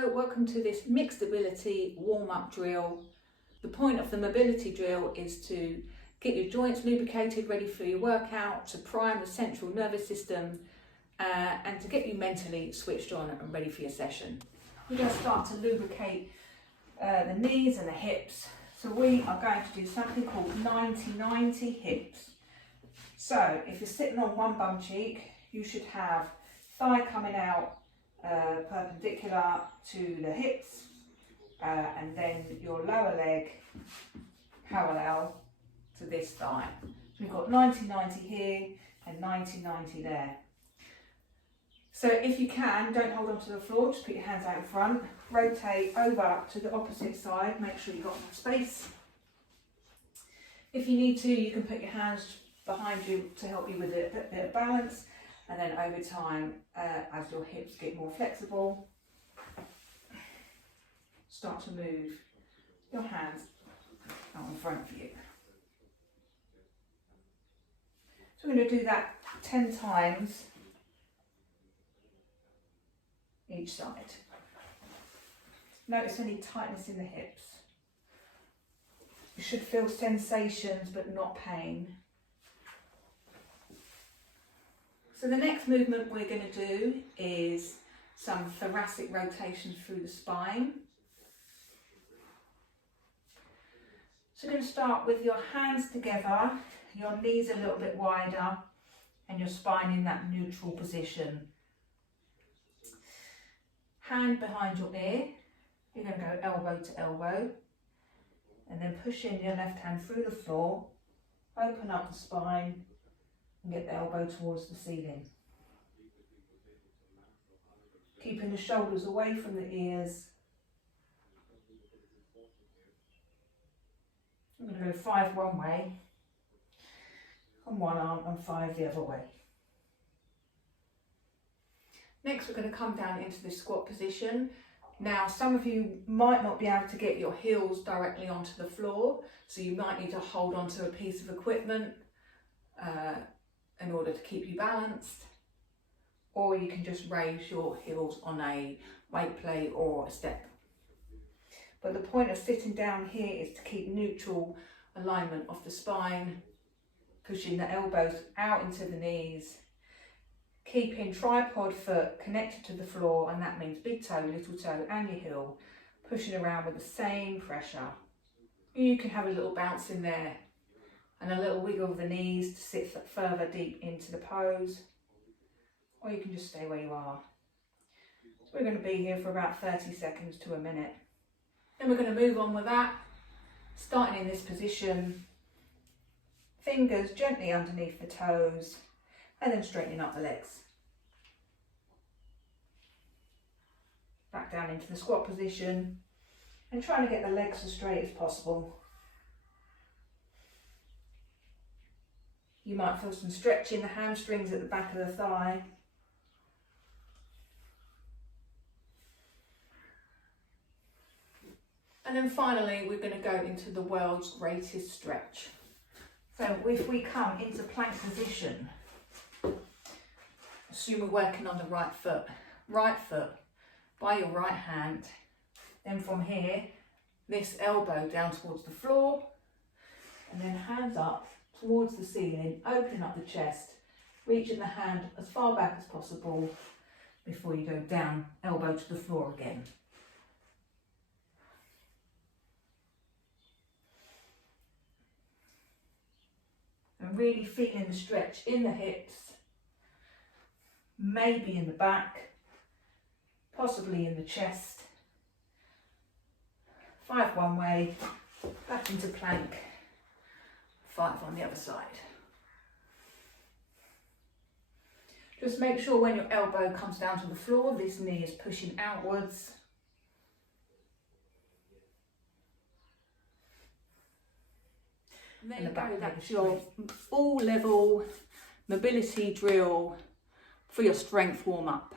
Hello, welcome to this mixed ability warm-up drill. The point of the mobility drill is to get your joints lubricated, ready for your workout, to prime the central nervous system and to get you mentally switched on and ready for your session. We're going to start to lubricate the knees and the hips. So we are going to do something called 90-90 hips. So if you're sitting on one bum cheek, you should have thigh coming out perpendicular to the hips, and then your lower leg parallel to this thigh. So we've got 90-90 here and 90-90 there. So if you can, don't hold onto the floor, just put your hands out in front, rotate over to the opposite side, make sure you've got enough space. If you need to, you can put your hands behind you to help you with a bit of balance. And then over time, as your hips get more flexible, start to move your hands out in front of you. So we're going to do that 10 times each side. Notice any tightness in the hips. You should feel sensations but not pain. So the next movement we're going to do is some thoracic rotations through the spine. So we're going to start with your hands together, your knees a little bit wider and your spine in that neutral position. Hand behind your ear, you're going to go elbow to elbow and then push in your left hand through the floor, open up the spine and get the elbow towards the ceiling. Keeping the shoulders away from the ears. I'm going to go 5 one way, on one arm and 5 the other way. Next we're going to come down into the squat position. Now some of you might not be able to get your heels directly onto the floor, so you might need to hold onto a piece of equipment in order to keep you balanced, or you can just raise your heels on a weight plate or a step. But the point of sitting down here is to keep neutral alignment of the spine, pushing the elbows out into the knees, keeping tripod foot connected to the floor, and that means big toe, little toe and your heel, pushing around with the same pressure. You can have a little bounce in there and a little wiggle of the knees to sit further deep into the pose, or you can just stay where you are. So we're going to be here for about 30 seconds to a minute. Then we're going to move on with that, starting in this position, fingers gently underneath the toes and then straightening up the legs. Back down into the squat position and trying to get the legs as straight as possible. You might feel some stretch in the hamstrings at the back of the thigh. And then finally, we're going to go into the world's greatest stretch. So if we come into plank position, assume we're working on the right foot by your right hand. Then from here, this elbow down towards the floor, and then hands up towards the ceiling, opening up the chest, reaching the hand as far back as possible before you go down, elbow to the floor again. And really feeling the stretch in the hips, maybe in the back, possibly in the chest. 5 one way, back into plank. 5 on the other side. Just make sure when your elbow comes down to the floor, this knee is pushing outwards. And there you go, that's your full level mobility drill for your strength warm up.